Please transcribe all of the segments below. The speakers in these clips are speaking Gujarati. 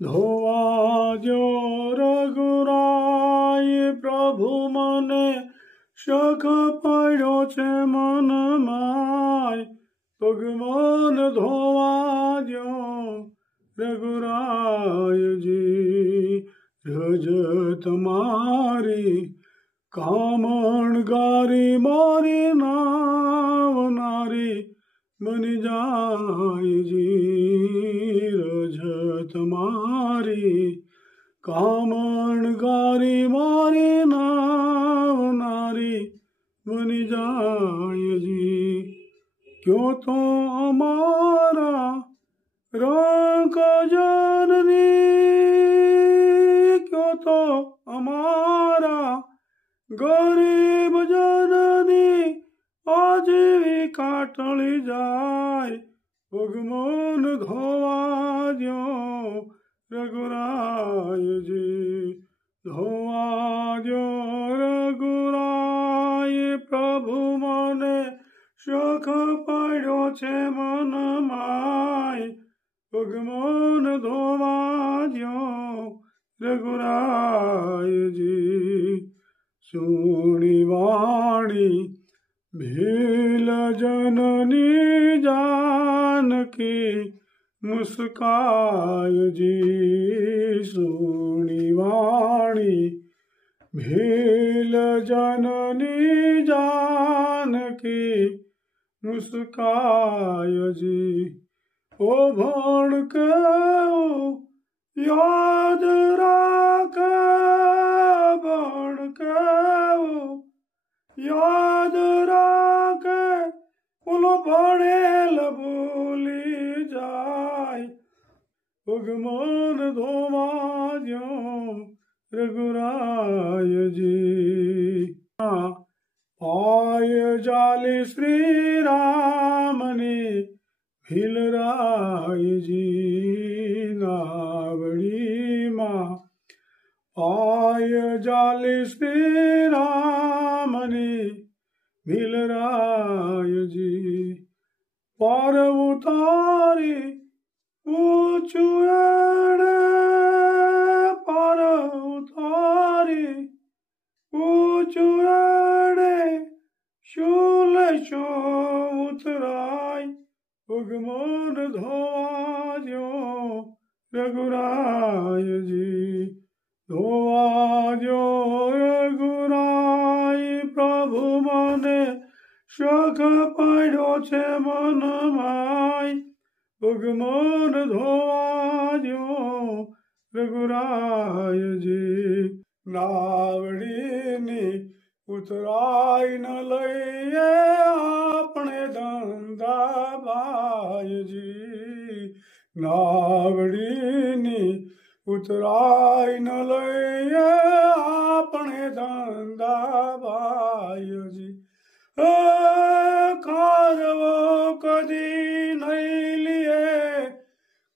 ધોવા જો રઘુરાય પ્રભુ મને શખ પડ્યો છે મનમાય ભગવાન ધોવા જો રઘુરાયજી રજ તમારી કામણ ગારી મારી નાવનારી બની જાયજી રજ તમારી કામણ ગારી મારી નાવનારી બની જાયજી ક્યો તો અમારા રંગ જનની ક્યો તો અમારા ગરીબ જનની આજીવિકા ટળી જાય ભગવાન ધોવા દ્યો રઘુરાયજી ધોવા દ્યો રઘુરાય પ્રભુ મને શખ પડ્યો છે મનમાય ભગવાન ધોવા દ્યો રઘુરાયજી સુણી વાણી ભીલ જનની જાનકી મુસ્કાયજી સુણી વાણી ભીલ જનની જાનકી મુસ્કાયજી ઓ ભણ કેવું યાદ રાખે ભણ કેવું યાદ રાખે ઓલો ભણેલ ભૂલી જાય ભગવાન ધોવા દ્યો રઘુરાયજી પાય જાલી શ્રી રામની ભીલરાયજી નાવડીમાં પાય જાલી શ્રી રામની ભીલરાયજી પાર ઉતારી ઊંચું એણે પાર ઉતારી ઊંચું એણે શું લેશો ઉતરાય ભગવાન ધોવા દ્યો રઘુરાયજી ધોવા દ્યો રઘુરાય પ્રભુ મને શખ પડ્યો છે મનમાય ભગવાન ધોવા દ્યો રઘુરાયજી નાવડીની ઉતરાય ન લઈએ આપણે ધંધા ભાઈજી નાવડીની ઉતરાય ન લઈએ આપણે ધંધા ભાઈજી કારવો કદી નહીં લીએ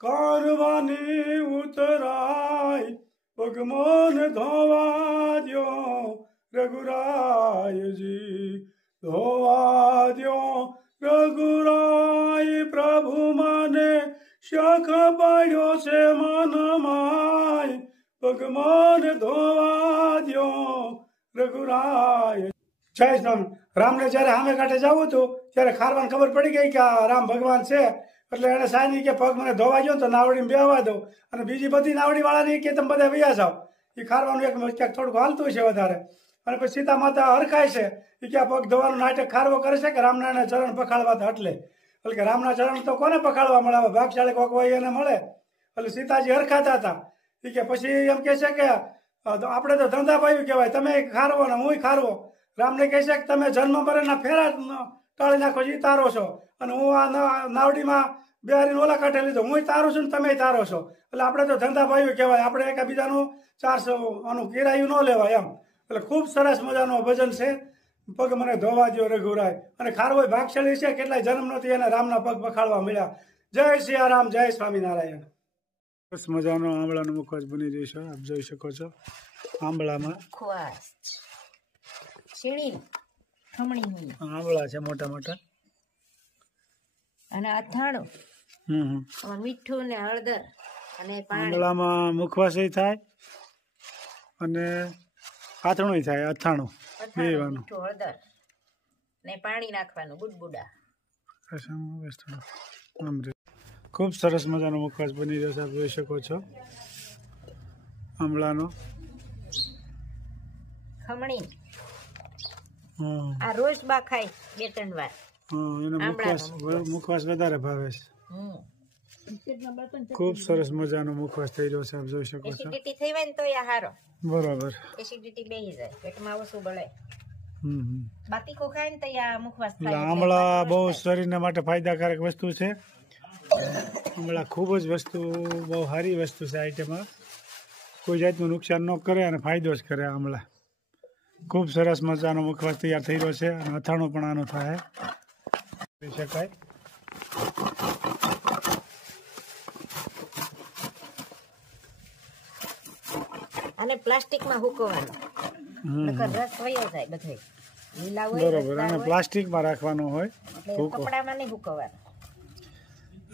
કારવાની ઉતરાય ભગવાન ધોવા દ્યો રઘુરાયજી ધોવા દ્યો રઘુરાય પ્રભુ મને શખ પડ્યો છે મનમાય ભગવાન ધોવા દ્યો રઘુરાય જય સ્વામી રામને જયારે સામે કાંઠે જવું હતું ત્યારે ખારવાને ખબર પડી ગઈ કે આ રામ ભગવાન છે એટલે એને સાની કે પગ મને ધોવા ગયો તો નાવડીમાં બેહવા દો અને બીજી બધી નાવડી વાળાની કે તમે બધા વૈયા જાઓ એ ખારવાનું એક ક્યાંક થોડુંક હાલતું છે વધારે અને પછી સીતા માતા હરખાય છે એ ક્યાં પગ ધોવાનું નાટક ખારવો કરે છે કે રામના ચરણ પખાડવા એટલે કે રામના ચરણ તો કોને પખાડવા મળે ભાગશાળી કોક હોય એને મળે એટલે સીતાજી હરખાતા હતા એ કે પછી એમ કે છે કે આપણે તો ધંધા પાયું કહેવાય તમે ખારવો ને હું ખારવો રામને કહે છે કે તમે જન્મ મરણના ફેરા ટાળી નાખો છો એ તારો છો અને હું આ નાવડીમાં બિહારીને ઓલા કાંઠે લીધો હું તારું છું ને તમે તારો છો એટલે આપણે તો ધંધા ભાઈઓ કહેવાય આપણે એકબીજાનું 400 આનું કિરાયું ન લેવાય એમ એટલે ખૂબ સરસ મજાનું ભજન છે પગ મને ધોવા દ્યો રઘુરાય અને ખારવો ભાગશાળી છે કેટલાય જન્મ નથી એને રામના પગ પખાડવા મળ્યા જય સિયારામ જય સ્વામિનારાયણ બસ મજાનો આંબળાનો મુખવાસ બની રહ્યો છે આપ જોઈ શકો છો આંબળામાં શેરડી ખમણી હોય આંબળા છે મોટા મોટા અને અથાણું મીઠું ને હળદર અને પાણી આંબળામાં મુખવાસી થાય અને આથણું થાય, અથાણું અથાણું, મીઠું, હળદર ને પાણી નાખવાનું ગુડગુડા. ખૂબ સરસ મજાનો મુખવાસ બની રહ્યો છે, આપ જોઈ શકો છો. આંબળાનો ખમણી આ રોજ બા ખાય 2-3 વાર. એને મુખવાસ વધારે ભાવે છે. ખૂબ સરસ મજાનો મુખવાસ થઈ રહ્યો છે, આપ જોઈ શકો છો. એસિડિટી થઈ હોય ને તો આ હારો. બરાબર. એસિડિટી બેહી જાય, પેટમાં ઓછું બળે. બાતીકો ખાય ને તો આ મુખવાસ થાય. આંબળા બહુ શરીરના માટે ફાયદાકારક વસ્તુ છે. આંબળા ખૂબ જ વસ્તુ બહુ સારી વસ્તુ છે. આઈટમમાં કોઈ જાતનું નુકસાન ન કરે અને ફાયદો જ કરે. આંબળા ખૂબ સરસ મજાનો મુખવાસ તૈયાર થઈ રહ્યો છે અને અથાણું પણ આનું થાય કરી શકાય. અને પ્લાસ્ટિકમાં હુકવવાનું, નકર રસ વયો જાય બધે. લીલા હોય બરોબર, અને પ્લાસ્ટિકમાં રાખવાનું હોય, કપડામાં નહીં હુકવવાનું.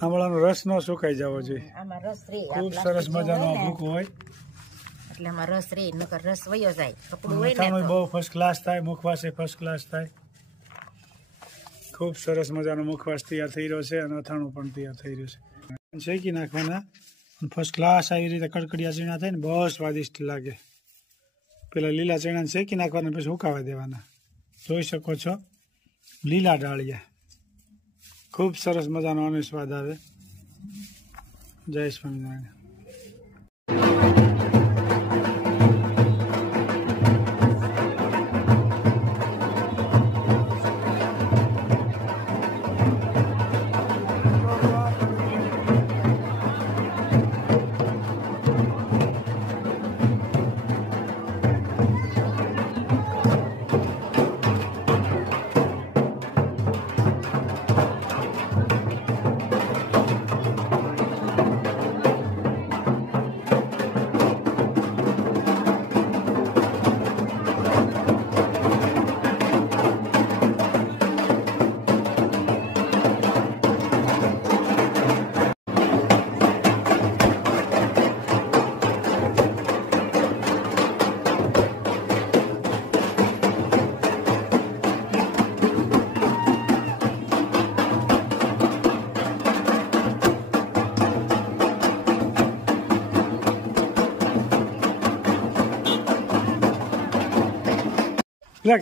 આંબળાનો રસ ન સુકાઈ જવો જોઈએ. આમાં રસ રે, ખૂબ સરસ મજાનો ભૂકો હોય એટલે આમાં રસ રે, નકર રસ વયો જાય. કપડું હોય ને બહુ ફર્સ્ટ ક્લાસ થાય, મુખવાસ ફર્સ્ટ ક્લાસ થાય. ખૂબ સરસ મજાનો મુખવાસ તૈયાર થઈ રહ્યો છે અને અથાણું પણ તૈયાર થઈ રહ્યું છે. શેકી નાખવાના, ફર્સ્ટ ક્લાસ આવી રીતે કડકડિયા ચણા થાય ને બહુ સ્વાદિષ્ટ લાગે. પેલા લીલા ચણાને શેકી નાખવાના, પછી સુકાવા દેવાના. જોઈ શકો છો લીલા ડાળિયા. ખૂબ સરસ મજાનો આનો સ્વાદ આવે. જય સ્વામિનારાયણ.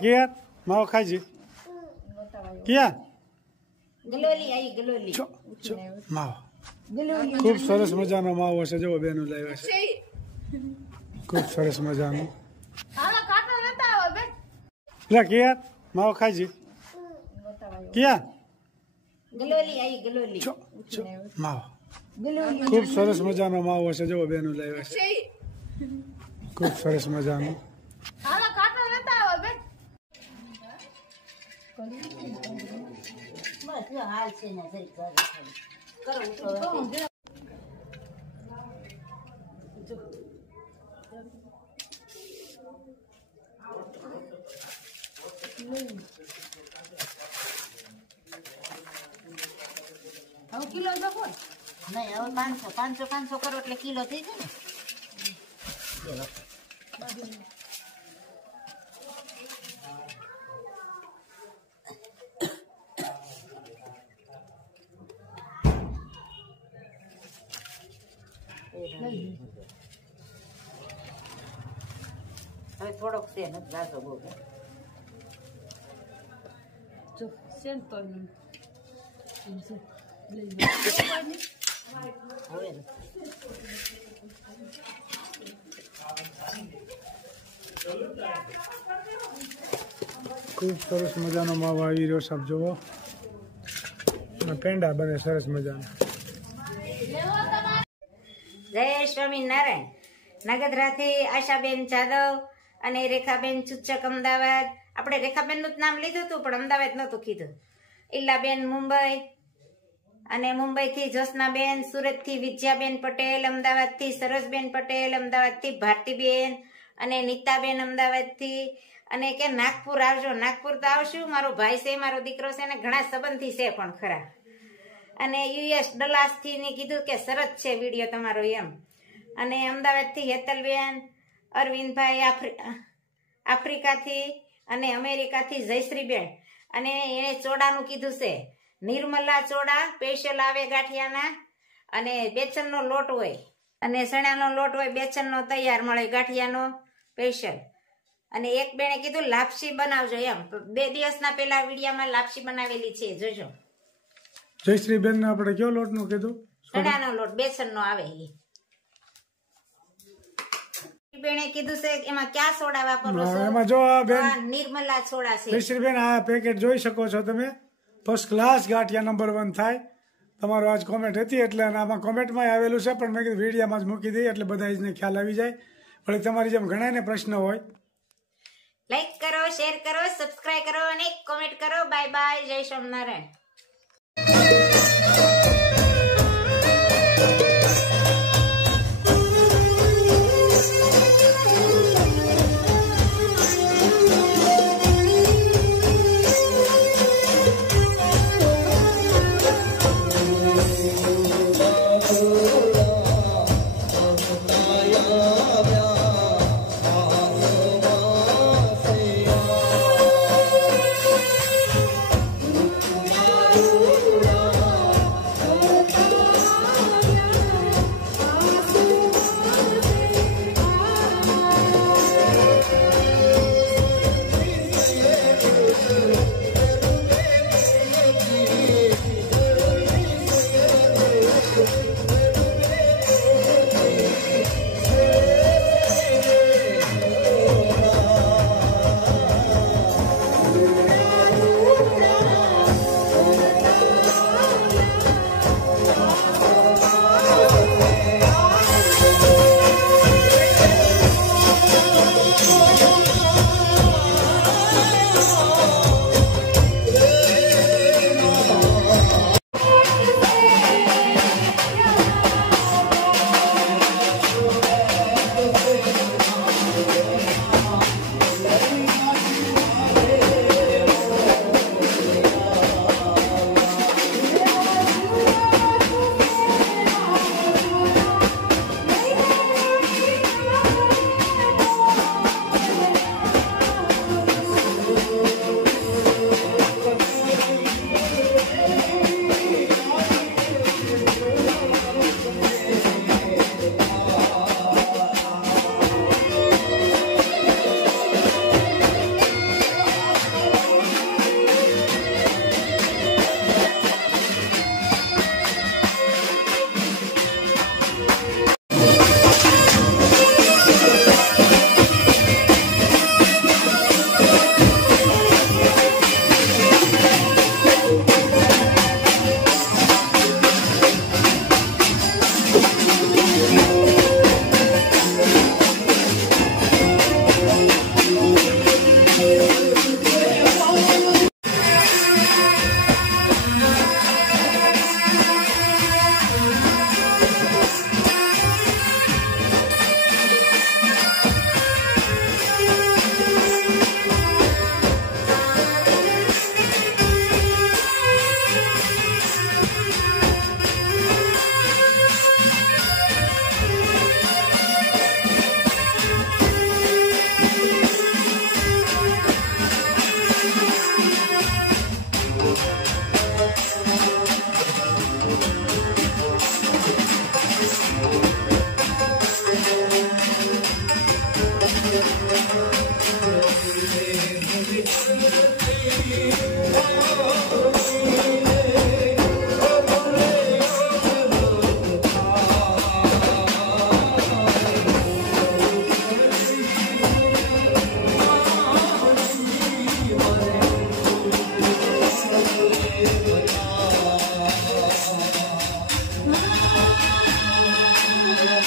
ક્યાં માવો ખાજી ક્યાં માવો ખૂબ સરસ મજાનો માવો છે. જો બેનો લાવ્યા છે, ખૂબ સરસ મજાનો. ક્યાં માવો ખાજી ક્યાં માવો ખૂબ સરસ મજાનો માવો છે. જો બેનો લાવ્યા છે, ખૂબ સરસ મજાનો. કિલો નહીં, હવે 500 કરો એટલે કિલો થઈ જાય ને. હવે થોડોક છે ને જાજો બહુ જો સેન તો ખૂબ સરસ મજાનો માવો આવી રહ્યો છે. જુઓ પેંડા બને સરસ મજાના. જય સ્વામિનારાયણ. નાગદરાથી આશાબેન જાદવ અને રેખાબેન ચુચક અમદાવાદ. આપણે રેખાબેનનું જ નામ લીધું હતું પણ અમદાવાદ નહોતું કીધું. ઈલાબેન મુંબઈ અને મુંબઈથી જ્યોત્સનાબેન, સુરતથી વિજયાબેન પટેલ, અમદાવાદથી સરસબેન પટેલ, અમદાવાદથી ભારતીબેન અને નીતાબેન અમદાવાદથી. અને કે નાગપુર આવજો. નાગપુર તો આવશું, મારો ભાઈ છે, મારો દીકરો છે ને ઘણા સંબંધી છે પણ ખરા. અને યુએસ ડલાસ થી ને કીધું કે સરસ છે વિડીયો તમારો એમ. અને અમદાવાદ થી હેતલબેન, અરવિંદભાઈ આફ્રિકાથી અને અમેરિકાથી જયશ્રીબેન. અને એને ચોડાનું કીધું છે નિર્મલા ચોડા સ્પેશિયલ આવે ગાંઠિયાના. અને બેસનનો લોટ હોય અને ચણાનો લોટ હોય, બેસનનો તૈયાર મળે ગાંઠિયાનો સ્પેશિયલ. અને એક બેને કીધું લાપસી બનાવજો એમ. 2 દિવસના પહેલા વિડીયામાં લાપસી બનાવેલી છે, જોજો. જયશ્રીબેન ને આપણે કયો લોટ નું કીધું? ચણાનો લોટ બેસનનો આવે. બેને કીધું છે એમાં ક્યાં સોડા વાપરવો છો? એમાં જો બેન નિર્મલા સોડા છે. જયશ્રીબેન આ પેકેટ જોઈ શકો છો તમે. ફર્સ્ટ ક્લાસ ગાંઠિયા નંબર 1 થાય. તમારો આજ કોમેન્ટ હતી એટલે આમાં કોમેન્ટમાં આવેલું છે, પણ મેં કીધું વિડીયામાં જ મૂકી દઈએ એટલે બધા ને ખ્યાલ આવી જાય. ભલે તમારી જેમ ઘણાને પ્રશ્ન હોય. લાઈક કરો, શેર કરો, સબસ્ક્રાઇબ કરો અને કોમેન્ટ કરો. Bye bye. જય સ્વામિનારાયણ.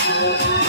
Thank you.